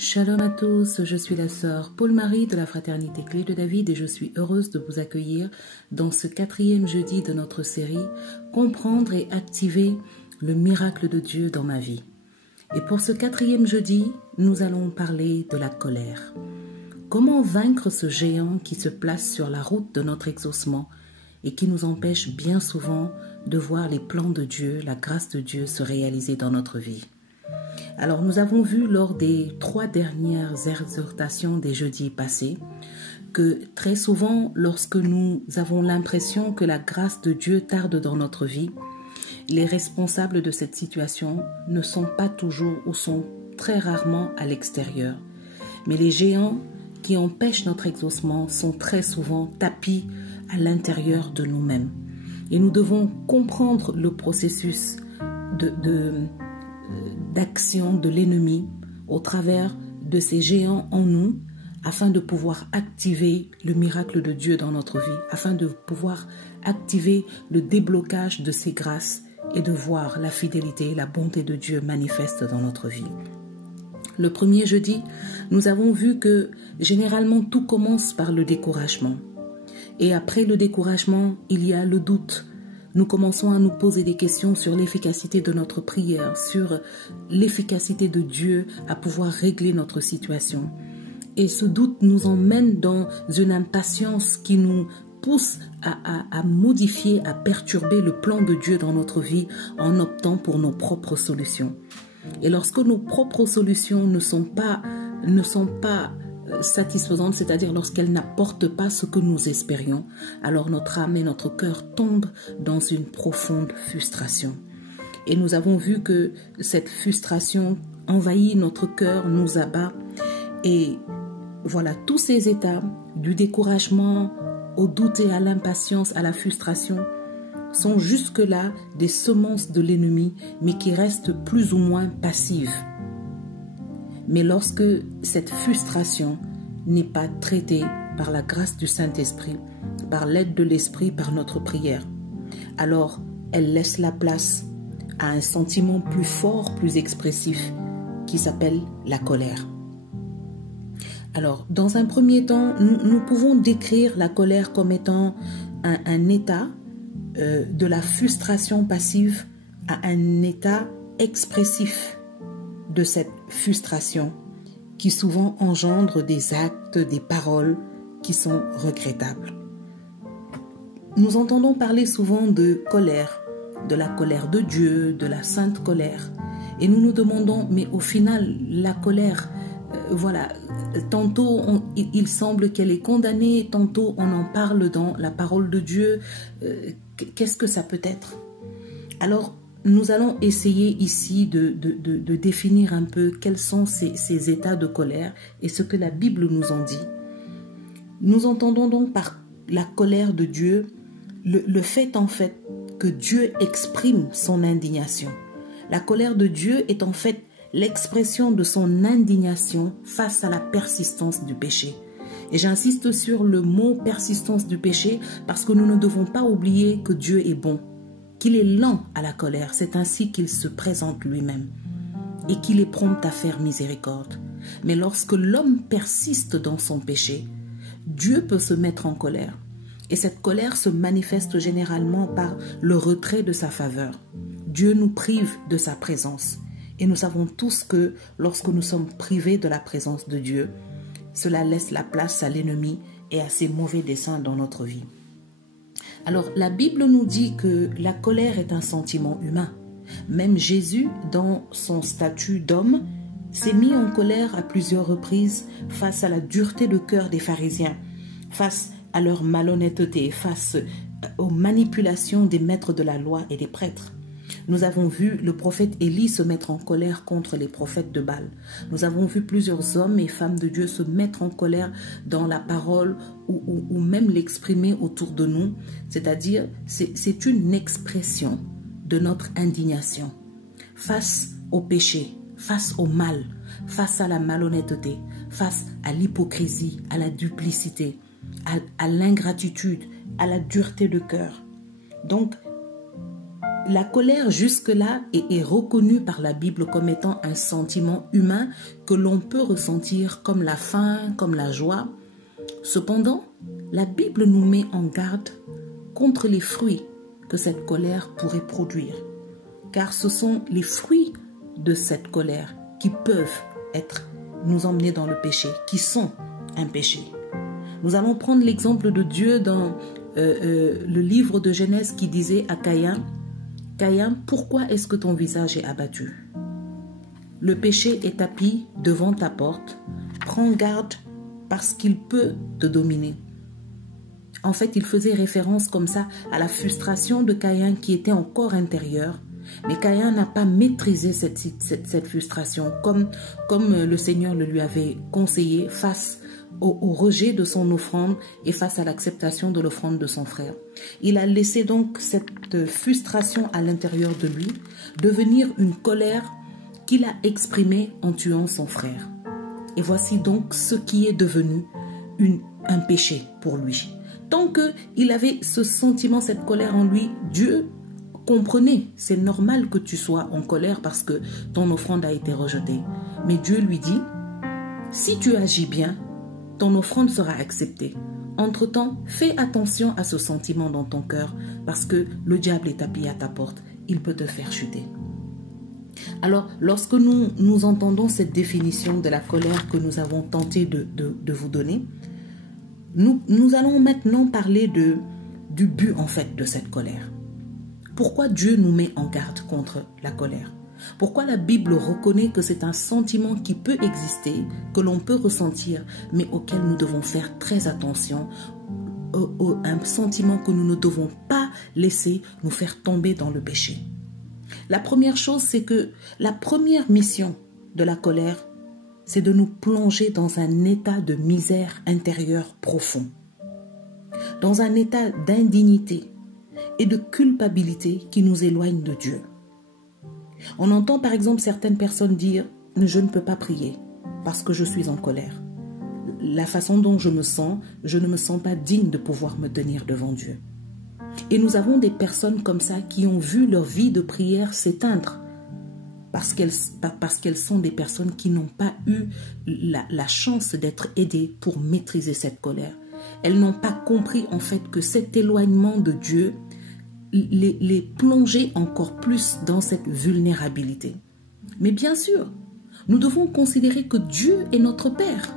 Shalom à tous, je suis la sœur Paul-Marie de la Fraternité Clé de David et je suis heureuse de vous accueillir dans ce 4e jeudi de notre série « Comprendre et activer le miracle de Dieu dans ma vie ». Et pour ce 4e jeudi, nous allons parler de la colère. Comment vaincre ce géant qui se place sur la route de notre exaucement et qui nous empêche bien souvent de voir les plans de Dieu, la grâce de Dieu se réaliser dans notre vie. Alors nous avons vu lors des 3 dernières exhortations des jeudis passés que très souvent lorsque nous avons l'impression que la grâce de Dieu tarde dans notre vie, les responsables de cette situation ne sont pas toujours ou sont très rarement à l'extérieur. Mais les géants qui empêchent notre exaucement sont très souvent tapis à l'intérieur de nous-mêmes. Et nous devons comprendre le processus d'action de l'ennemi au travers de ces géants en nous afin de pouvoir activer le miracle de Dieu dans notre vie, afin de pouvoir activer le déblocage de ses grâces et de voir la fidélité et la bonté de Dieu manifeste dans notre vie. Le premier jeudi, nous avons vu que généralement tout commence par le découragement. Et après le découragement, il y a le doute. Nous commençons à nous poser des questions sur l'efficacité de notre prière, sur l'efficacité de Dieu à pouvoir régler notre situation. Et ce doute nous emmène dans une impatience qui nous pousse à modifier, à perturber le plan de Dieu dans notre vie en optant pour nos propres solutions. Et lorsque nos propres solutions ne sont pas satisfaisantes, c'est-à-dire lorsqu'elles n'apportent pas ce que nous espérions, alors notre âme et notre cœur tombent dans une profonde frustration. Et nous avons vu que cette frustration envahit notre cœur, nous abat. Et voilà, tous ces états, du découragement au doute et à l'impatience, à la frustration, sont jusque-là des semences de l'ennemi, mais qui restent plus ou moins passives. Mais lorsque cette frustration n'est pas traitée par la grâce du Saint-Esprit, par l'aide de l'Esprit, par notre prière, alors elle laisse la place à un sentiment plus fort, plus expressif, qui s'appelle la colère. Alors, dans un premier temps, nous pouvons décrire la colère comme étant un état de la frustration passive à un état expressif de cette frustration qui souvent engendre des actes, des paroles qui sont regrettables. Nous entendons parler souvent de colère, de la colère de Dieu, de la sainte colère. Et nous nous demandons, mais au final, la colère, tantôt il semble qu'elle est condamnée, tantôt on en parle dans la parole de Dieu. Qu'est-ce que ça peut être? Alors, nous allons essayer ici de définir un peu quels sont ces états de colère et ce que la Bible nous en dit. Nous entendons donc par la colère de Dieu le fait en fait que Dieu exprime son indignation. La colère de Dieu est en fait l'expression de son indignation face à la persistance du péché. Et j'insiste sur le mot persistance du péché parce que nous ne devons pas oublier que Dieu est bon, qu'il est lent à la colère, c'est ainsi qu'il se présente lui-même et qu'il est prompt à faire miséricorde. Mais lorsque l'homme persiste dans son péché, Dieu peut se mettre en colère. Et cette colère se manifeste généralement par le retrait de sa faveur. Dieu nous prive de sa présence. Et nous savons tous que lorsque nous sommes privés de la présence de Dieu, cela laisse la place à l'ennemi et à ses mauvais desseins dans notre vie. Alors, la Bible nous dit que la colère est un sentiment humain. Même Jésus, dans son statut d'homme, s'est mis en colère à plusieurs reprises face à la dureté de cœur des pharisiens, face à leur malhonnêteté, face aux manipulations des maîtres de la loi et des prêtres. Nous avons vu le prophète Élie se mettre en colère contre les prophètes de Baal. Nous avons vu plusieurs hommes et femmes de Dieu se mettre en colère dans la parole ou même l'exprimer autour de nous. C'est-à-dire, c'est une expression de notre indignation face au péché, face au mal, face à la malhonnêteté, face à l'hypocrisie, à la duplicité, à l'ingratitude, à la dureté de cœur. Donc, La colère jusque-là est reconnue par la Bible comme étant un sentiment humain que l'on peut ressentir comme la faim, comme la joie. Cependant, la Bible nous met en garde contre les fruits que cette colère pourrait produire, car ce sont les fruits de cette colère qui peuvent nous emmener dans le péché, qui sont un péché. Nous allons prendre l'exemple de Dieu dans le livre de Genèse qui disait à Caïn, « Caïn, pourquoi est-ce que ton visage est abattu? Le péché est tapis devant ta porte. Prends garde parce qu'il peut te dominer. » En fait, il faisait référence comme ça à la frustration de Caïn qui était encore intérieure. Mais Caïn n'a pas maîtrisé cette frustration comme le Seigneur le lui avait conseillé face au rejet de son offrande et face à l'acceptation de l'offrande de son frère. Il a laissé donc cette frustration à l'intérieur de lui devenir une colère qu'il a exprimée en tuant son frère. Et voici donc ce qui est devenu un péché pour lui. Tant qu'il avait ce sentiment, cette colère en lui, Dieu comprenait, c'est normal que tu sois en colère parce que ton offrande a été rejetée. Mais Dieu lui dit, si tu agis bien, ton offrande sera acceptée. Entre-temps, fais attention à ce sentiment dans ton cœur parce que le diable est tapis à ta porte. Il peut te faire chuter. Alors, lorsque nous entendons cette définition de la colère que nous avons tenté de vous donner, nous allons maintenant parler du but en fait de cette colère. Pourquoi Dieu nous met en garde contre la colère? Pourquoi la Bible reconnaît que c'est un sentiment qui peut exister, que l'on peut ressentir, mais auquel nous devons faire très attention, un sentiment que nous ne devons pas laisser nous faire tomber dans le péché? La première chose, c'est que la première mission de la colère, c'est de nous plonger dans un état de misère intérieure profond, dans un état d'indignité et de culpabilité qui nous éloigne de Dieu. On entend par exemple certaines personnes dire « je ne peux pas prier parce que je suis en colère ». La façon dont je ne me sens pas digne de pouvoir me tenir devant Dieu. Et nous avons des personnes comme ça qui ont vu leur vie de prière s'éteindre parce qu'elles sont des personnes qui n'ont pas eu la chance d'être aidées pour maîtriser cette colère. Elles n'ont pas compris en fait que cet éloignement de Dieu les plonger encore plus dans cette vulnérabilité. Mais bien sûr, nous devons considérer que Dieu est notre Père.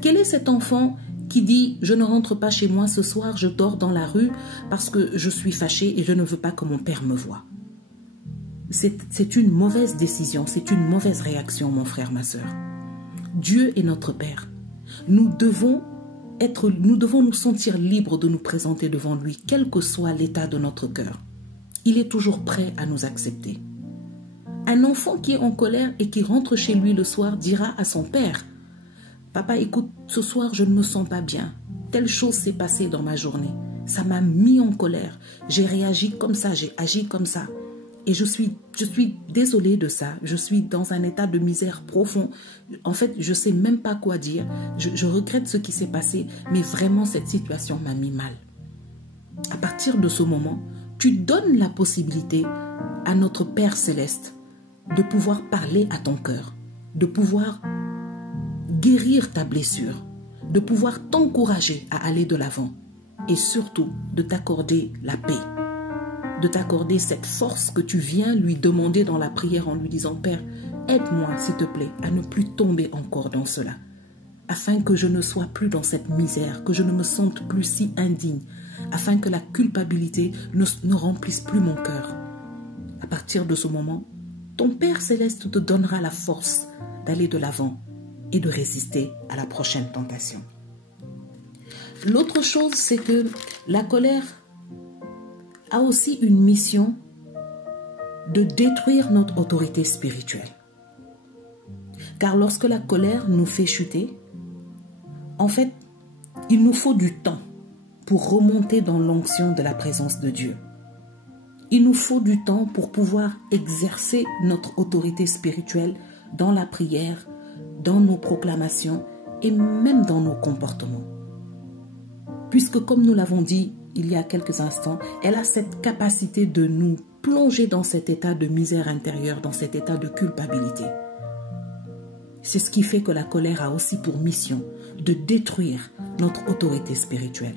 Quel est cet enfant qui dit « je ne rentre pas chez moi ce soir, je dors dans la rue parce que je suis fâché et je ne veux pas que mon père me voie ». C'est une mauvaise décision, c'est une mauvaise réaction, mon frère, ma sœur. Dieu est notre Père. Nous devons nous sentir libres de nous présenter devant lui, quel que soit l'état de notre cœur. Il est toujours prêt à nous accepter. Un enfant qui est en colère et qui rentre chez lui le soir dira à son père « Papa, écoute, ce soir, je ne me sens pas bien. Telle chose s'est passée dans ma journée. Ça m'a mis en colère. J'ai réagi comme ça, j'ai agi comme ça. Et je suis désolée de ça. Je suis dans un état de misère profond. En fait, je ne sais même pas quoi dire. Je regrette ce qui s'est passé, mais vraiment, cette situation m'a mis mal. » À partir de ce moment, tu donnes la possibilité à notre Père Céleste de pouvoir parler à ton cœur, de pouvoir guérir ta blessure, de pouvoir t'encourager à aller de l'avant et surtout de t'accorder la paix. De t'accorder cette force que tu viens lui demander dans la prière en lui disant « Père, aide-moi s'il te plaît à ne plus tomber encore dans cela, afin que je ne sois plus dans cette misère, que je ne me sente plus si indigne, afin que la culpabilité ne remplisse plus mon cœur. » À partir de ce moment, ton Père Céleste te donnera la force d'aller de l'avant et de résister à la prochaine tentation. L'autre chose, c'est que la colère a aussi une mission de détruire notre autorité spirituelle. Car lorsque la colère nous fait chuter, en fait, il nous faut du temps pour remonter dans l'onction de la présence de Dieu. Il nous faut du temps pour pouvoir exercer notre autorité spirituelle dans la prière, dans nos proclamations et même dans nos comportements. Puisque comme nous l'avons dit, il y a quelques instants, elle a cette capacité de nous plonger dans cet état de misère intérieure, dans cet état de culpabilité. C'est ce qui fait que la colère a aussi pour mission de détruire notre autorité spirituelle.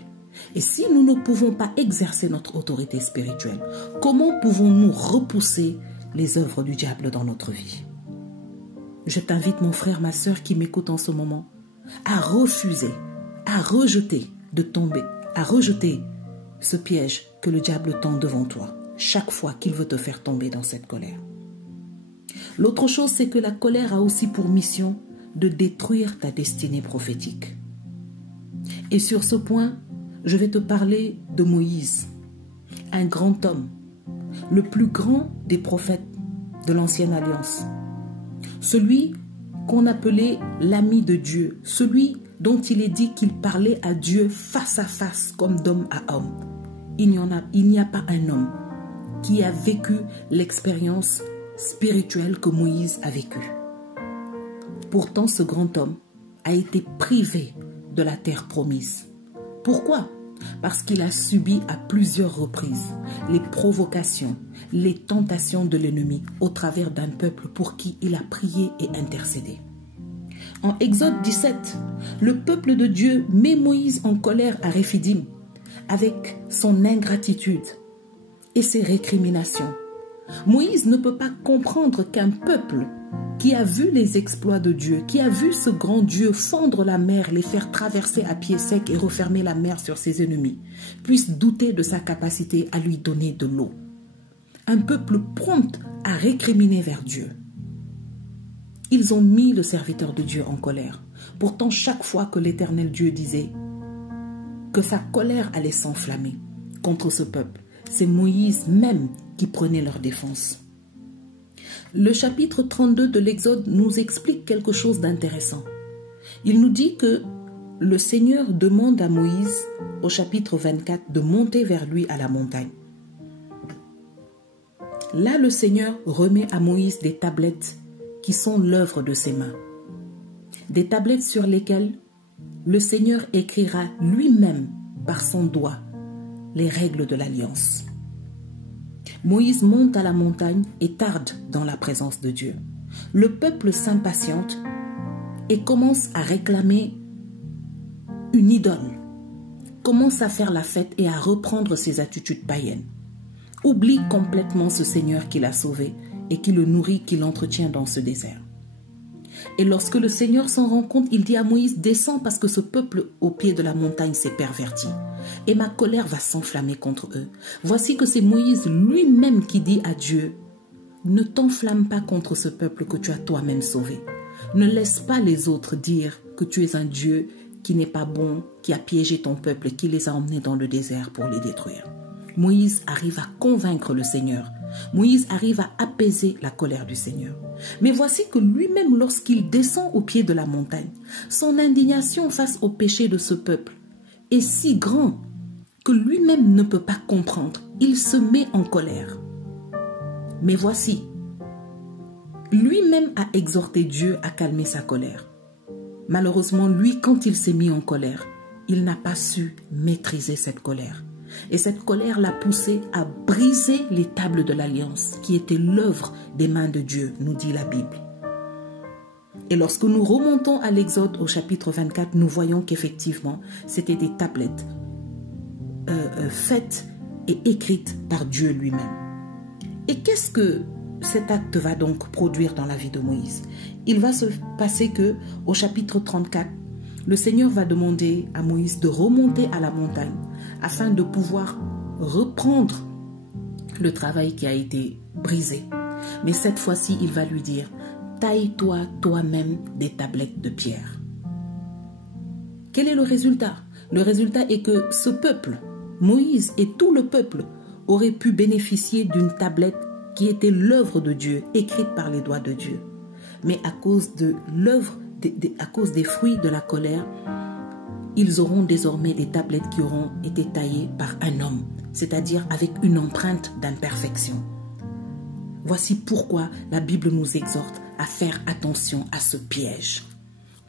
Et si nous ne pouvons pas exercer notre autorité spirituelle, comment pouvons-nous repousser les œuvres du diable dans notre vie? Je t'invite, mon frère, ma sœur qui m'écoute en ce moment, à refuser, à rejeter ce piège que le diable tend devant toi, chaque fois qu'il veut te faire tomber dans cette colère. L'autre chose, c'est que la colère a aussi pour mission de détruire ta destinée prophétique. Et sur ce point, je vais te parler de Moïse, un grand homme, le plus grand des prophètes de l'Ancienne Alliance, celui qu'on appelait l'ami de Dieu, celui dont il est dit qu'il parlait à Dieu face à face comme d'homme à homme. Il n'y a pas un homme qui a vécu l'expérience spirituelle que Moïse a vécue. Pourtant, ce grand homme a été privé de la terre promise. Pourquoi? Parce qu'il a subi à plusieurs reprises les provocations, les tentations de l'ennemi au travers d'un peuple pour qui il a prié et intercédé. En Exode 17, le peuple de Dieu met Moïse en colère à Réphidim avec son ingratitude et ses récriminations. Moïse ne peut pas comprendre qu'un peuple qui a vu les exploits de Dieu, qui a vu ce grand Dieu fendre la mer, les faire traverser à pied sec et refermer la mer sur ses ennemis, puisse douter de sa capacité à lui donner de l'eau. Un peuple prompt à récriminer vers Dieu. Ils ont mis le serviteur de Dieu en colère. Pourtant, chaque fois que l'Éternel Dieu disait que sa colère allait s'enflammer contre ce peuple, c'est Moïse même qui prenait leur défense. Le chapitre 32 de l'Exode nous explique quelque chose d'intéressant. Il nous dit que le Seigneur demande à Moïse, au chapitre 24, de monter vers lui à la montagne. Là, le Seigneur remet à Moïse des tablettes qui sont l'œuvre de ses mains. Des tablettes sur lesquelles le Seigneur écrira lui-même par son doigt les règles de l'alliance. Moïse monte à la montagne et tarde dans la présence de Dieu. Le peuple s'impatiente et commence à réclamer une idole, commence à faire la fête et à reprendre ses attitudes païennes. Oublie complètement ce Seigneur qui l'a sauvé et qui le nourrit, qui l'entretient dans ce désert. Et lorsque le Seigneur s'en rend compte, il dit à Moïse, descends parce que ce peuple au pied de la montagne s'est perverti. Et ma colère va s'enflammer contre eux. Voici que c'est Moïse lui-même qui dit à Dieu, ne t'enflamme pas contre ce peuple que tu as toi-même sauvé. Ne laisse pas les autres dire que tu es un Dieu qui n'est pas bon, qui a piégé ton peuple et qui les a emmenés dans le désert pour les détruire. Moïse arrive à convaincre le Seigneur. Moïse arrive à apaiser la colère du Seigneur. Mais voici que lui-même, lorsqu'il descend au pied de la montagne, son indignation face au péché de ce peuple est si grand que lui-même ne peut pas comprendre. Il se met en colère. Mais voici, lui-même a exhorté Dieu à calmer sa colère. Malheureusement, lui, quand il s'est mis en colère, il n'a pas su maîtriser cette colère. Et cette colère l'a poussé à briser les tables de l'alliance, qui étaient l'œuvre des mains de Dieu, nous dit la Bible. Et lorsque nous remontons à l'Exode au chapitre 24, nous voyons qu'effectivement, c'était des tablettes faites et écrites par Dieu lui-même. Et qu'est-ce que cet acte va donc produire dans la vie de Moïse? Il va se passer que, au chapitre 34, le Seigneur va demander à Moïse de remonter à la montagne afin de pouvoir reprendre le travail qui a été brisé. Mais cette fois-ci, il va lui dire, taille-toi toi-même des tablettes de pierre. Quel est le résultat? Le résultat est que ce peuple, Moïse et tout le peuple, auraient pu bénéficier d'une tablette qui était l'œuvre de Dieu, écrite par les doigts de Dieu. Mais à cause de l'œuvre, à cause des fruits de la colère, ils auront désormais des tablettes qui auront été taillées par un homme, c'est-à-dire avec une empreinte d'imperfection. Voici pourquoi la Bible nous exhorte à faire attention à ce piège.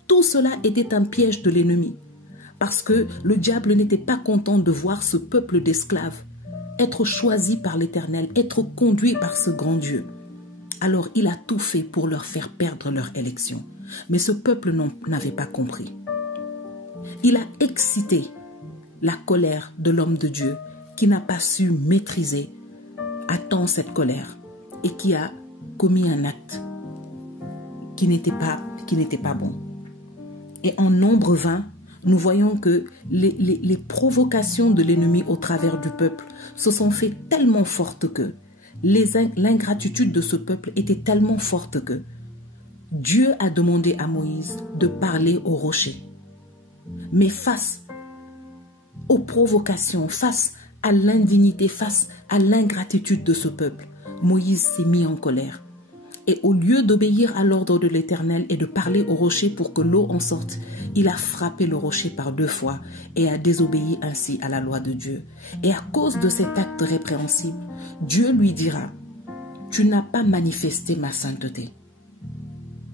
Tout cela était un piège de l'ennemi. Parce que le diable n'était pas content de voir ce peuple d'esclaves être choisi par l'Éternel, être conduit par ce grand Dieu. Alors il a tout fait pour leur faire perdre leur élection. Mais ce peuple n'avait pas compris. Il a excité la colère de l'homme de Dieu qui n'a pas su maîtriser à temps cette colère et qui a commis un acte qui n'était pas bon. Et en Nombre 20, nous voyons que les provocations de l'ennemi au travers du peuple se sont fait tellement fortes que l'ingratitude de ce peuple était tellement forte que Dieu a demandé à Moïse de parler au rocher. Mais face aux provocations, face à l'indignité, face à l'ingratitude de ce peuple, Moïse s'est mis en colère. Et au lieu d'obéir à l'ordre de l'Éternel et de parler au rocher pour que l'eau en sorte, il a frappé le rocher par 2 fois et a désobéi ainsi à la loi de Dieu. Et à cause de cet acte répréhensible, Dieu lui dira, « Tu n'as pas manifesté ma sainteté.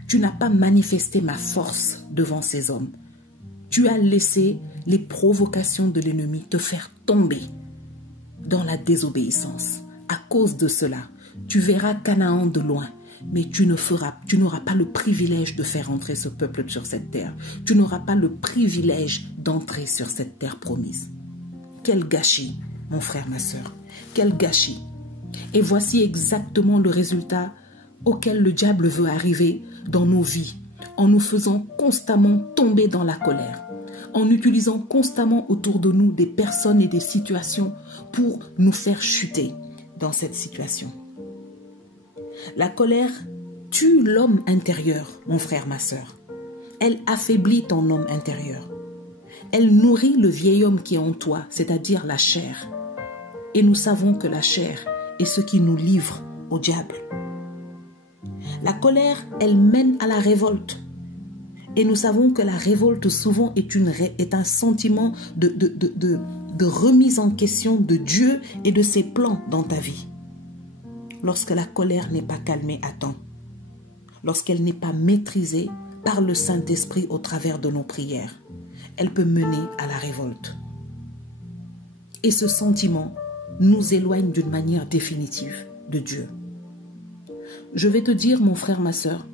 Tu n'as pas manifesté ma force devant ces hommes. Tu as laissé les provocations de l'ennemi te faire tomber dans la désobéissance. À cause de cela, tu verras Canaan de loin, mais tu n'auras pas le privilège de faire entrer ce peuple sur cette terre. Tu n'auras pas le privilège d'entrer sur cette terre promise. » Quel gâchis, mon frère, ma sœur. Quel gâchis. Et voici exactement le résultat auquel le diable veut arriver dans nos vies, en nous faisant constamment tomber dans la colère, en utilisant constamment autour de nous des personnes et des situations pour nous faire chuter dans cette situation. La colère tue l'homme intérieur, mon frère, ma sœur. Elle affaiblit ton homme intérieur. Elle nourrit le vieil homme qui est en toi, c'est-à-dire la chair. Et nous savons que la chair est ce qui nous livre au diable. La colère, elle mène à la révolte. Et nous savons que la révolte souvent est un sentiment de remise en question de Dieu et de ses plans dans ta vie. Lorsque la colère n'est pas calmée à temps, lorsqu'elle n'est pas maîtrisée par le Saint-Esprit au travers de nos prières, elle peut mener à la révolte. Et ce sentiment nous éloigne d'une manière définitive de Dieu. Je vais te dire, mon frère, ma sœur,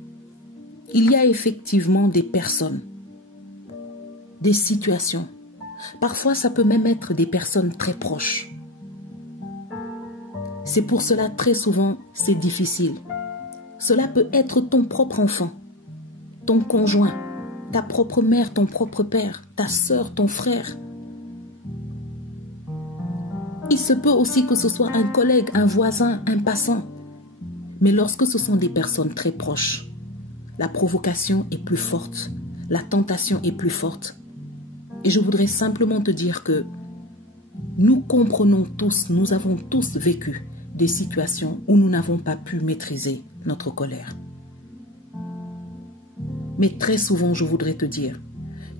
il y a effectivement des personnes, des situations. Parfois, ça peut même être des personnes très proches. C'est pour cela, très souvent, c'est difficile. Cela peut être ton propre enfant, ton conjoint, ta propre mère, ton propre père, ta sœur, ton frère. Il se peut aussi que ce soit un collègue, un voisin, un passant. Mais lorsque ce sont des personnes très proches, la provocation est plus forte, la tentation est plus forte. Et je voudrais simplement te dire que nous comprenons tous, nous avons tous vécu des situations où nous n'avons pas pu maîtriser notre colère. Mais très souvent, je voudrais te dire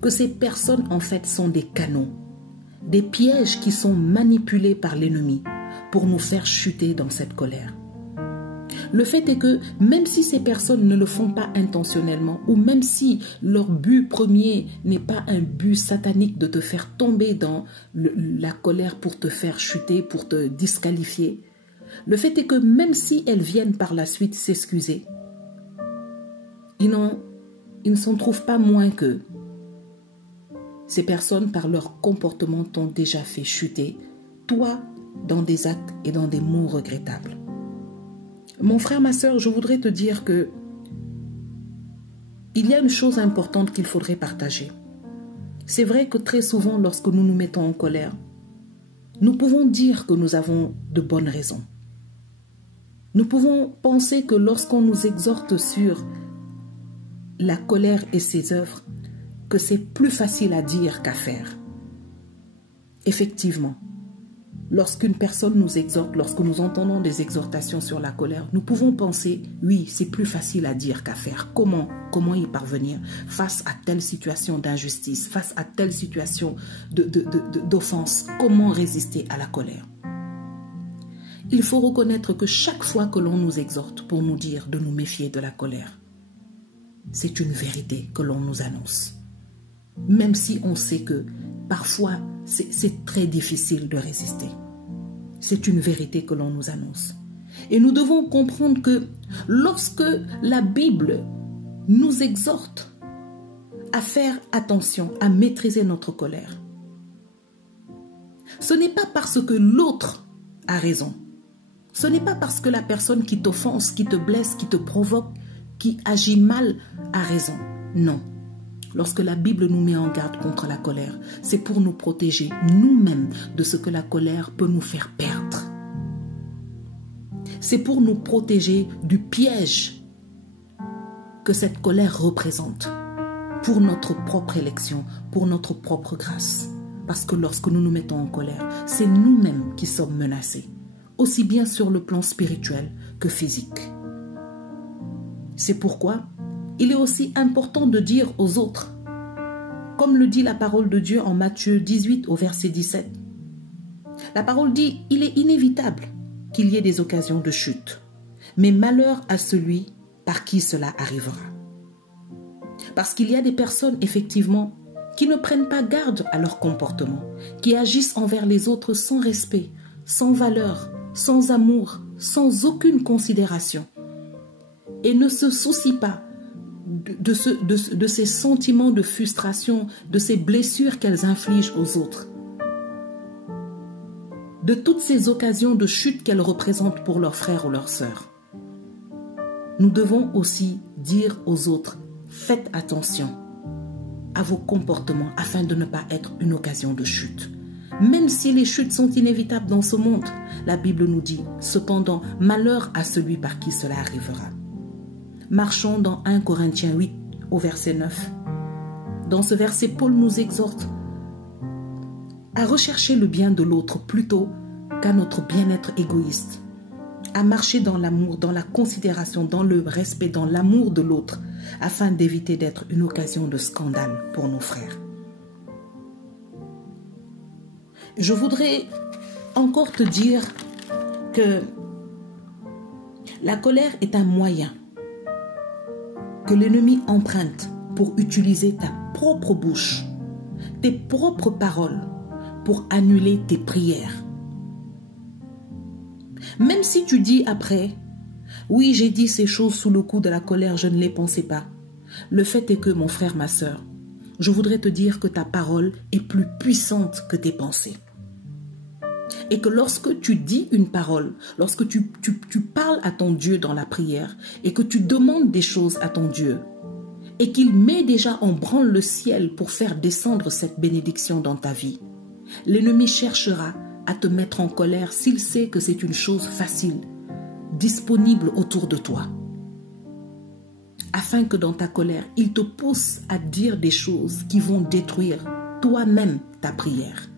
que ces personnes, en fait, sont des canaux, des pièges qui sont manipulés par l'ennemi pour nous faire chuter dans cette colère. Le fait est que même si ces personnes ne le font pas intentionnellement, ou même si leur but premier n'est pas un but satanique de te faire tomber dans la colère pour te faire chuter, pour te disqualifier, le fait est que même si elles viennent par la suite s'excuser, ils ne s'en trouvent pas moins que ces personnes, par leur comportement, t'ont déjà fait chuter, toi, dans des actes et dans des mots regrettables. Mon frère, ma sœur, je voudrais te dire que il y a une chose importante qu'il faudrait partager. C'est vrai que très souvent, lorsque nous nous mettons en colère, nous pouvons dire que nous avons de bonnes raisons. Nous pouvons penser que lorsqu'on nous exhorte sur la colère et ses œuvres, que c'est plus facile à dire qu'à faire. Effectivement, lorsqu'une personne nous exhorte, lorsque nous entendons des exhortations sur la colère, nous pouvons penser, oui, c'est plus facile à dire qu'à faire. Comment y parvenir face à telle situation d'injustice, face à telle situation d'offense? Comment résister à la colère? Il faut reconnaître que chaque fois que l'on nous exhorte pour nous dire de nous méfier de la colère, c'est une vérité que l'on nous annonce. même si on sait que parfois c'est très difficile de résister. C'est une vérité que l'on nous annonce. Et nous devons comprendre que lorsque la Bible nous exhorte à faire attention, à maîtriser notre colère, ce n'est pas parce que l'autre a raison. Ce n'est pas parce que la personne qui t'offense, qui te blesse, qui te provoque, qui agit mal a raison. Non. Lorsque la Bible nous met en garde contre la colère, c'est pour nous protéger nous-mêmes de ce que la colère peut nous faire perdre. C'est pour nous protéger du piège que cette colère représente pour notre propre élection, pour notre propre grâce. Parce que lorsque nous nous mettons en colère, c'est nous-mêmes qui sommes menacés, aussi bien sur le plan spirituel que physique. C'est pourquoi il est aussi important de dire aux autres, comme le dit la parole de Dieu en Matthieu 18 au verset 17. La parole dit, il est inévitable qu'il y ait des occasions de chute, mais malheur à celui par qui cela arrivera. Parce qu'il y a des personnes, effectivement, qui ne prennent pas garde à leur comportement, qui agissent envers les autres sans respect, sans valeur, sans amour, sans aucune considération, et ne se soucient pas de ces sentiments de frustration, de ces blessures qu'elles infligent aux autres, de toutes ces occasions de chute qu'elles représentent pour leurs frères ou leurs sœurs. Nous devons aussi dire aux autres, faites attention à vos comportements afin de ne pas être une occasion de chute. Même si les chutes sont inévitables dans ce monde, la Bible nous dit, cependant, malheur à celui par qui cela arrivera. Marchons dans 1 Corinthiens 8 au verset 9. Dans ce verset, Paul nous exhorte à rechercher le bien de l'autre plutôt qu'à notre bien-être égoïste, à marcher dans l'amour, dans la considération, dans le respect, dans l'amour de l'autre, afin d'éviter d'être une occasion de scandale pour nos frères. Je voudrais encore te dire que la colère est un moyen que l'ennemi emprunte pour utiliser ta propre bouche, tes propres paroles, pour annuler tes prières. Même si tu dis après, oui, j'ai dit ces choses sous le coup de la colère, je ne les pensais pas. Le fait est que, mon frère, ma sœur, je voudrais te dire que ta parole est plus puissante que tes pensées. Et que lorsque tu dis une parole, lorsque tu parles à ton Dieu dans la prière et que tu demandes des choses à ton Dieu et qu'il met déjà en branle le ciel pour faire descendre cette bénédiction dans ta vie, l'ennemi cherchera à te mettre en colère s'il sait que c'est une chose facile, disponible autour de toi, afin que dans ta colère, il te pousse à dire des choses qui vont détruire toi-même ta prière.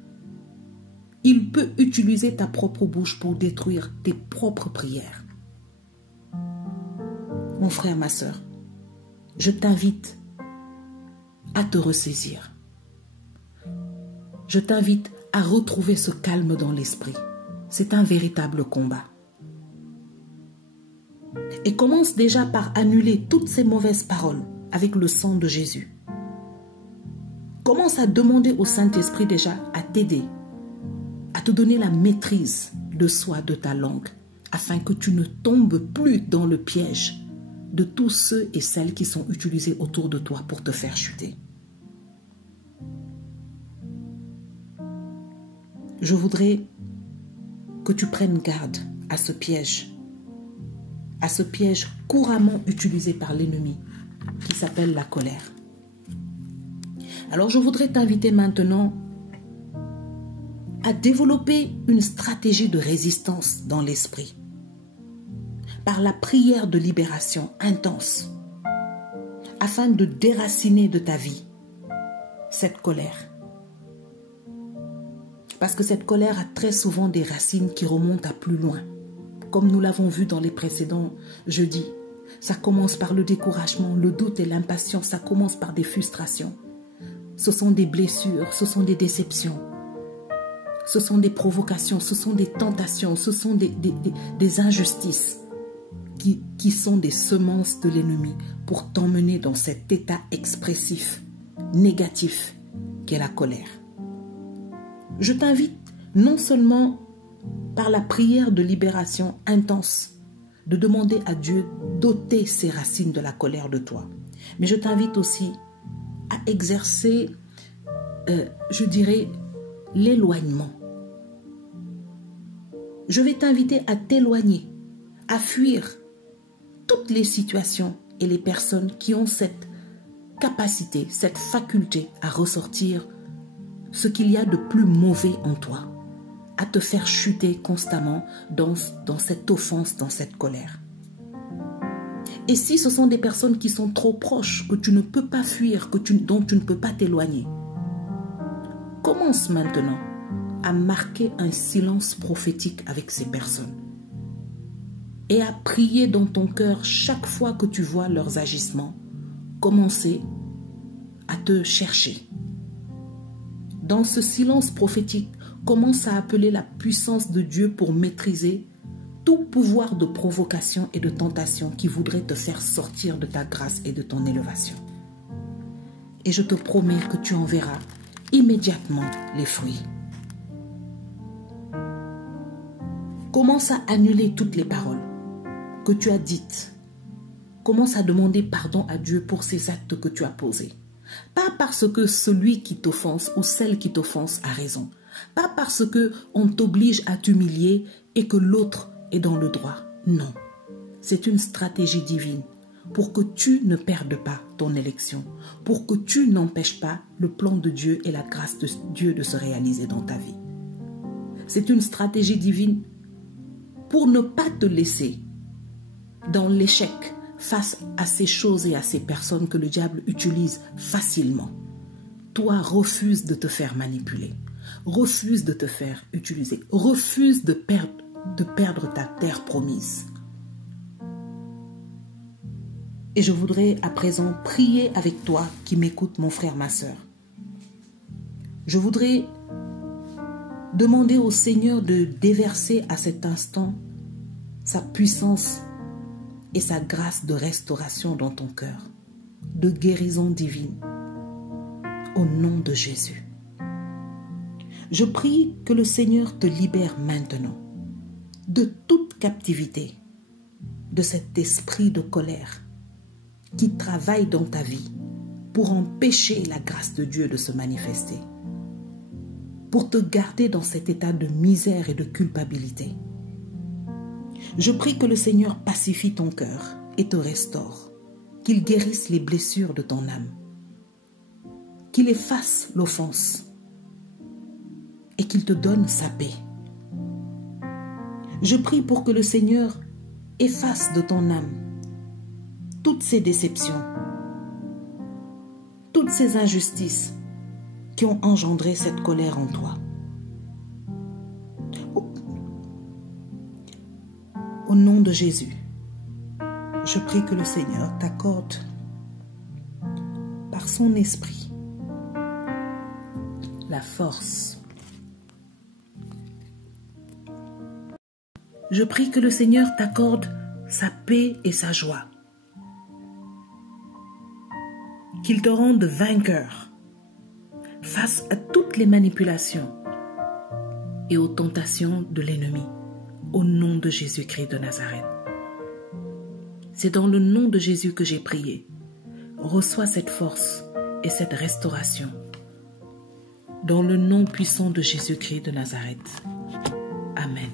Il peut utiliser ta propre bouche pour détruire tes propres prières. Mon frère, ma sœur, je t'invite à te ressaisir. Je t'invite à retrouver ce calme dans l'esprit. C'est un véritable combat. Et commence déjà par annuler toutes ces mauvaises paroles avec le sang de Jésus. Commence à demander au Saint-Esprit déjà à t'aider, à te donner la maîtrise de soi, de ta langue, afin que tu ne tombes plus dans le piège de tous ceux et celles qui sont utilisés autour de toi pour te faire chuter. Je voudrais que tu prennes garde à ce piège couramment utilisé par l'ennemi qui s'appelle la colère. Alors je voudrais t'inviter maintenant à développer une stratégie de résistance dans l'esprit par la prière de libération intense afin de déraciner de ta vie cette colère. Parce que cette colère a très souvent des racines qui remontent à plus loin. Comme nous l'avons vu dans les précédents jeudis, ça commence par le découragement, le doute et l'impatience, ça commence par des frustrations. Ce sont des blessures, ce sont des déceptions, ce sont des provocations, ce sont des tentations, ce sont des injustices qui sont des semences de l'ennemi pour t'emmener dans cet état expressif négatif qu'est la colère. Je t'invite non seulement par la prière de libération intense, de demander à Dieu d'ôter ces racines de la colère de toi, mais je t'invite aussi à exercer, je dirais, l'éloignement. Je vais t'inviter à t'éloigner, à fuir toutes les situations et les personnes qui ont cette capacité, cette faculté à ressortir ce qu'il y a de plus mauvais en toi, à te faire chuter constamment dans cette offense, dans cette colère. Et si ce sont des personnes qui sont trop proches, que tu ne peux pas fuir, dont tu ne peux pas t'éloigner, commence maintenant à marquer un silence prophétique avec ces personnes et à prier dans ton cœur chaque fois que tu vois leurs agissements. Commencer à te chercher. Dans ce silence prophétique, commence à appeler la puissance de Dieu pour maîtriser tout pouvoir de provocation et de tentation qui voudrait te faire sortir de ta grâce et de ton élévation. Et je te promets que tu en verras immédiatement les fruits. Commence à annuler toutes les paroles que tu as dites. Commence à demander pardon à Dieu pour ces actes que tu as posés. Pas parce que celui qui t'offense ou celle qui t'offense a raison. Pas parce qu'on t'oblige à t'humilier et que l'autre est dans le droit. Non. C'est une stratégie divine pour que tu ne perdes pas ton élection, pour que tu n'empêches pas le plan de Dieu et la grâce de Dieu de se réaliser dans ta vie. C'est une stratégie divine pour ne pas te laisser dans l'échec face à ces choses et à ces personnes que le diable utilise facilement. Toi, refuse de te faire manipuler. Refuse de te faire utiliser. Refuse de perdre ta terre promise. Et je voudrais à présent prier avec toi qui m'écoute, mon frère, ma sœur. Je voudrais demander au Seigneur de déverser à cet instant sa puissance et sa grâce de restauration dans ton cœur, de guérison divine, au nom de Jésus. Je prie que le Seigneur te libère maintenant de toute captivité, de cet esprit de colère qui travaille dans ta vie pour empêcher la grâce de Dieu de se manifester, pour te garder dans cet état de misère et de culpabilité. Je prie que le Seigneur pacifie ton cœur et te restaure, qu'il guérisse les blessures de ton âme, qu'il efface l'offense et qu'il te donne sa paix. Je prie pour que le Seigneur efface de ton âme toutes ces déceptions, toutes ces injustices qui ont engendré cette colère en toi. Au nom de Jésus, je prie que le Seigneur t'accorde par son esprit la force. Je prie que le Seigneur t'accorde sa paix et sa joie. Qu'il te rende vainqueur face à toutes les manipulations et aux tentations de l'ennemi. Au nom de Jésus-Christ de Nazareth. C'est dans le nom de Jésus que j'ai prié. Reçois cette force et cette restauration. Dans le nom puissant de Jésus-Christ de Nazareth. Amen.